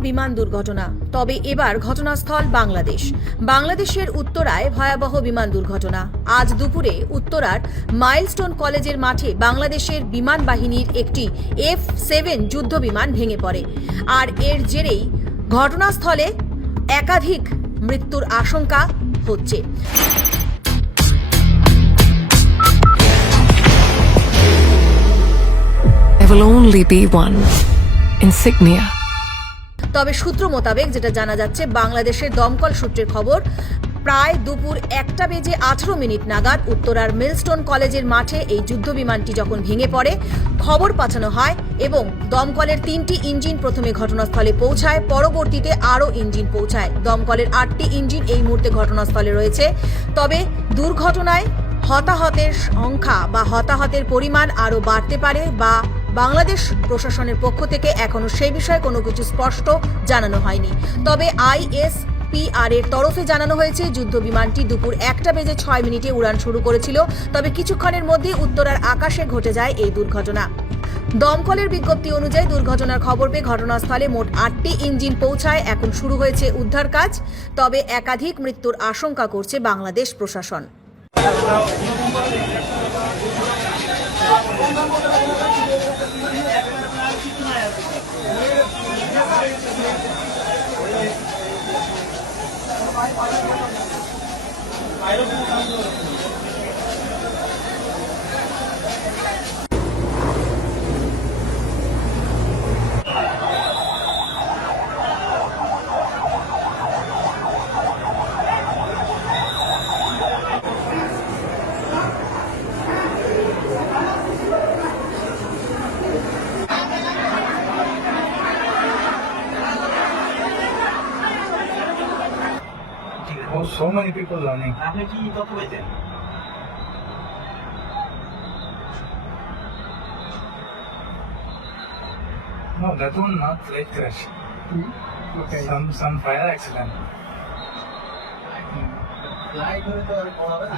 বিমান দুর্ঘটনা। তবে এবার ঘটনাস্থল বাংলাদেশ। বাংলাদেশের উত্তরায় ভয়াবহ বিমান দুর্ঘটনা। আজ দুপুরে উত্তরার মাইলস্টোন কলেজের মাঠে বাংলাদেশের বিমান বাহিনীর একটি এফ সেভেন যুদ্ধ বিমান ভেঙে পড়ে। আর এর জেরেই ঘটনাস্থলে একাধিক মৃত্যুর আশঙ্কা হচ্ছে। Insignia. তবে সূত্র মোতাবেক যেটা জানা যাচ্ছে, বাংলাদেশের দমকল সূত্রের খবর, প্রায় দুপুর একটা বেজে আঠারো মিনিট নাগাদ উত্তরার মিলস্টোন কলেজের মাঠে এই যুদ্ধ বিমানটি যখন ভেঙে পড়ে, খবর পাঠানো হয় এবং দমকলের তিনটি ইঞ্জিন প্রথমে ঘটনাস্থলে পৌঁছায়, পরবর্তীতে আরও ইঞ্জিন পৌঁছায়। দমকলের আটটি ইঞ্জিন এই মুহূর্তে ঘটনাস্থলে রয়েছে। তবে দুর্ঘটনায় হতাহতের সংখ্যা বা হতাহতের পরিমাণ আরও বাড়তে পারে বা বাংলাদেশ প্রশাসনের পক্ষ থেকে এখনও সেই বিষয়ে কোনো কিছু স্পষ্ট জানানো হয়নি। তবে আইএস এর তরফে জানানো হয়েছে যুদ্ধ বিমানটি দুপুর একটা বেজে ছয় মিনিটে উড়ান শুরু করেছিল। তবে কিছুক্ষণের মধ্যে উত্তরার আকাশে ঘটে যায় এই দুর্ঘটনা। দমকলের বিজ্ঞপ্তি অনুযায়ী দুর্ঘটনার খবর পেয়ে ঘটনাস্থলে মোট আটটি ইঞ্জিন পৌঁছায়। এখন শুরু হয়েছে উদ্ধার কাজ, তবে একাধিক মৃত্যুর আশঙ্কা করছে বাংলাদেশ প্রশাসন। पाहिलं Oh, so many people learning. আপনি কি তথ্য পেতেন No, that one not flight crash. Okay. Some some fire accident. Flight হলে তো আর কমাবে না।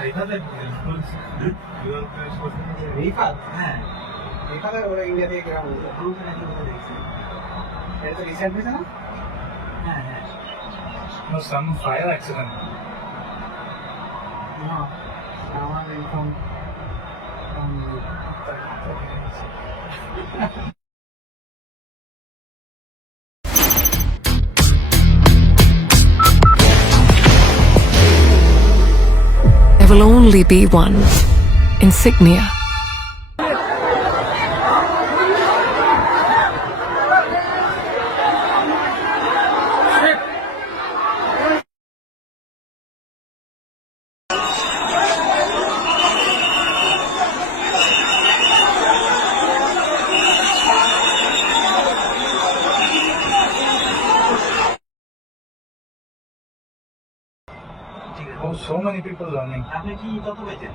রিফাত হ্যাঁ। রিফাতের ওরা ইন্ডিয়া থেকে কেমন দেখছি? এটা তো রিসেন্ট হয়েছে না? হ্যাঁ হ্যাঁ। some fire accident. No, from, from There will only be one. Insignia. so many people learning. আপনি কি তথ্য পেতেন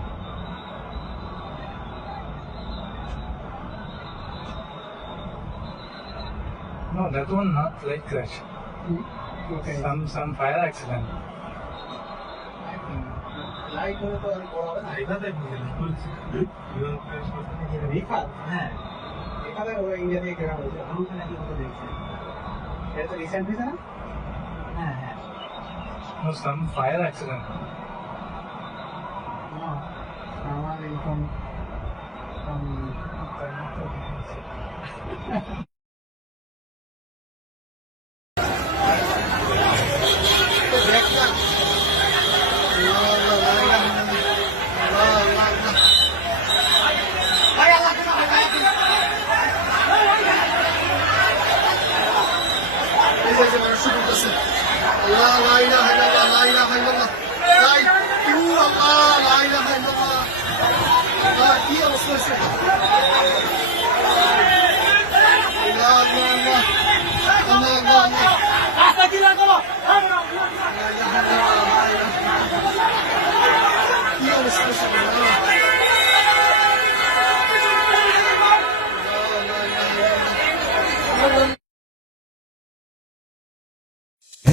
No, that one not flight crash. Okay Some some fire accident. Flight হলে তো আর কমাবে না রিফাত হ্যাঁ রিফাতের ওরা ইন্ডিয়া থেকে কেমন বলতো আমি নাকি ওটা দেখছি এটা তো রিসেন্ট হয়েছে না হ্যাঁ হ্যাঁ No, some fire accident. Mama, mama, 就是もすごいです。